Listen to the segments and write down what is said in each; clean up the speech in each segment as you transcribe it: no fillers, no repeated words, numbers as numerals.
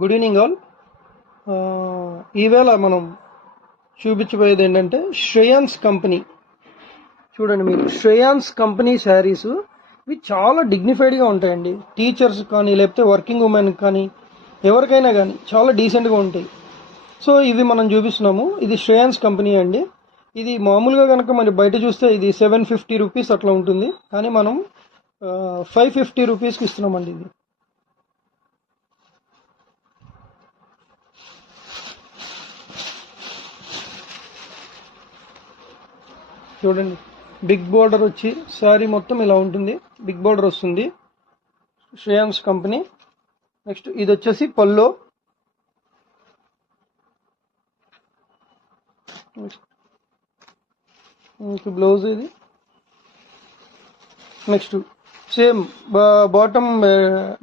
Good evening all. ఈవేళ మనం చూపించబోయేది ఏంటంటే శ్రేయాన్స్ కంపెనీ. చూడండి, మీరు శ్రేయాన్స్ కంపెనీ శారీస్ ఇవి చాలా డిగ్నిఫైడ్గా ఉంటాయండి. టీచర్స్ కానీ లేకపోతే వర్కింగ్ ఉమెన్ కానీ ఎవరికైనా కానీ చాలా డీసెంట్గా ఉంటాయి. సో ఇవి మనం చూపిస్తున్నాము. ఇది శ్రేయాన్స్ కంపెనీ అండి. ఇది మామూలుగా కనుక మరి బయట చూస్తే ఇది 750 రూపీస్ అట్లా ఉంటుంది, కానీ మనం 550 రూపీస్కి ఇస్తున్నామండి. ఇది చూడండి, బిగ్ బోర్డర్ వచ్చి శారీ మొత్తం ఇలా ఉంటుంది. బిగ్ బోర్డర్ వస్తుంది, శ్రేయాన్స్ కంపెనీ. నెక్స్ట్ ఇది వచ్చేసి పల్లో. బ్లౌజ్ ఇది. నెక్స్ట్ సేమ్ బాటమ్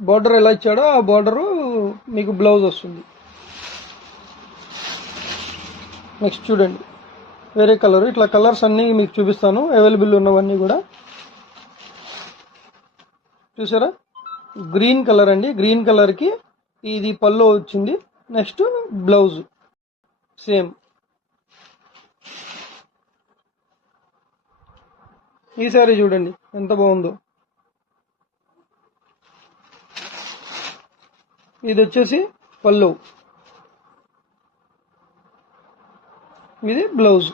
బార్డర్ ఎలా ఇచ్చాడో ఆ బార్డరు మీకు బ్లౌజ్ వస్తుంది. నెక్స్ట్ చూడండి, వేరే కలర్. ఇట్లా కలర్స్ అన్నీ మీకు చూపిస్తాను, అవైలబుల్ ఉన్నవన్నీ కూడా. చూసారా, గ్రీన్ కలర్ అండి. గ్రీన్ కలర్కి ఇది పల్లో వచ్చింది. Next blouse same. ఈ సారీ చూడండి ఎంత బాగుందో. ఇది వచ్చేసి పల్లో, ఇది బ్లౌజ్.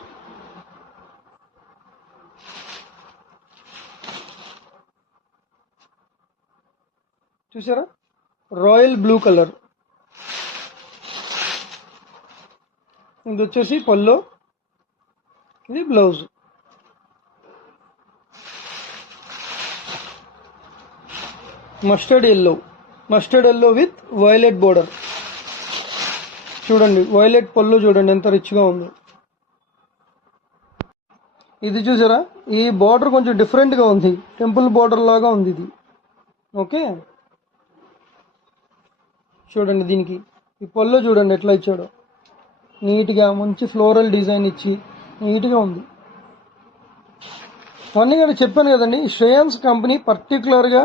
చూసారా, రాయల్ బ్లూ కలర్. ఇది వచ్చేసి పల్లో, ఇది blouse. Mustard yellow with violet border. చూడండి, వైలెట్ పళ్ళు చూడండి ఎంత రిచ్గా ఉందో. ఇది చూసారా, ఈ బార్డర్ కొంచెం డిఫరెంట్గా ఉంది, టెంపుల్ బార్డర్ లాగా ఉంది ఇది. ఓకే, చూడండి, దీనికి ఈ పళ్ళు చూడండి ఎట్లా ఇచ్చాడో. నీట్గా మంచి ఫ్లోరల్ డిజైన్ ఇచ్చి నీట్గా ఉంది. అన్నీ కూడా చెప్పాను కదండి, శ్రేయాన్స్ కంపెనీ పర్టికులర్గా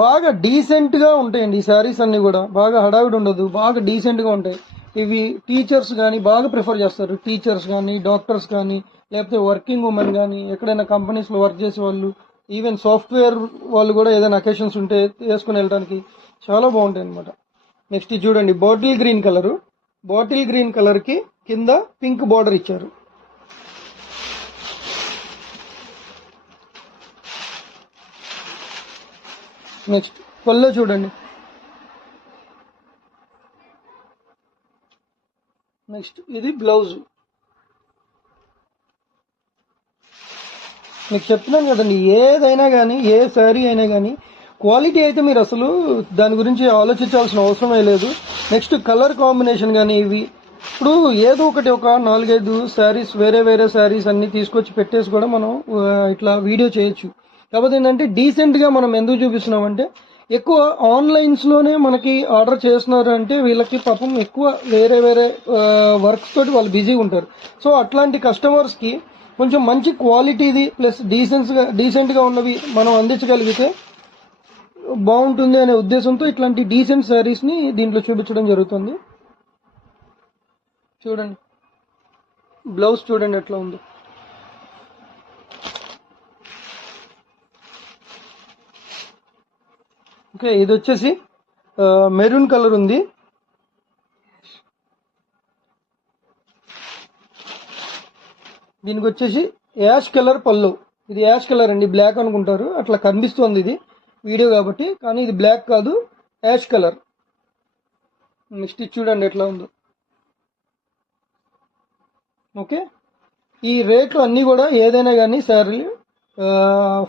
బాగా డీసెంట్గా ఉంటాయండి. ఈ శారీస్ అన్నీ కూడా బాగా హడావిడి ఉండదు, బాగా డీసెంట్గా ఉంటాయి. ఇవి టీచర్స్ కానీ బాగా ప్రిఫర్ చేస్తారు. టీచర్స్ కానీ, డాక్టర్స్ కానీ, లేకపోతే వర్కింగ్ ఉమెన్ కానీ, ఎక్కడైనా కంపెనీస్లో వర్క్ చేసే వాళ్ళు, ఈవెన్ సాఫ్ట్వేర్ వాళ్ళు కూడా ఏదైనా అకేషన్స్ ఉంటే వేసుకుని వెళ్ళడానికి చాలా బాగుంటాయి అనమాట. నెక్స్ట్ చూడండి, bottle green colour. Bottle green కలర్కి కింద పింక్ బార్డర్ ఇచ్చారు. నెక్స్ట్ పల్లో చూడండి. నెక్స్ట్ ఇది బ్లౌజ్. మీకు చెప్తున్నాను కదండి, ఏదైనా కానీ ఏ శారీ అయినా కానీ క్వాలిటీ అయితే మీరు అసలు దాని గురించి ఆలోచించాల్సిన అవసరమే లేదు. నెక్స్ట్ కలర్ కాంబినేషన్ కానీ ఇవి ఇప్పుడు ఏదో ఒకటి ఒక 4-5 శారీస్ వేరే శారీస్ అన్ని తీసుకొచ్చి పెట్టేసి కూడా మనం ఇట్లా వీడియో చేయొచ్చు. కాకపోతే ఏంటంటే డీసెంట్గా మనం ఎందుకు చూపిస్తున్నామంటే, ఎక్కువ ఆన్లైన్స్లోనే మనకి ఆర్డర్ చేస్తున్నారు అంటే వీళ్ళకి పాపం ఎక్కువ వేరే వర్క్స్ తోటి వాళ్ళు బిజీగా ఉంటారు. సో అట్లాంటి కస్టమర్స్కి కొంచెం మంచి క్వాలిటీది ప్లస్ డీసెంట్గా ఉన్నవి మనం అందించగలిగితే బాగుంటుంది అనే ఉద్దేశంతో ఇట్లాంటి డీసెంట్ శారీస్ని దీంట్లో చూపించడం జరుగుతుంది. చూడండి, బ్లౌజ్ చూడండి ఎట్లా ఉందో. ఓకే, ఇది వచ్చేసి మెరూన్ కలర్ ఉంది. దీనికి వచ్చేసి యాష్ కలర్ పళ్ళు. ఇది యాష్ కలర్ అండి, బ్లాక్ అనుకుంటారు, అట్లా కనిపిస్తుంది ఇది వీడియో కాబట్టి, కానీ ఇది బ్లాక్ కాదు, యాష్ కలర్. నెక్స్ట్ చూడండి ఎట్లా ఉందో. ఓకే, ఈ రేట్లు అన్నీ కూడా ఏదైనా కానీ శారీలు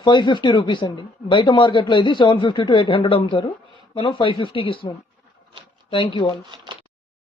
550 రూపీస్ అండి. బయట మార్కెట్లో ఇది 750 to 800 అమ్ముతారు, మనం 550కి ఇస్తున్నాం. Thank you all.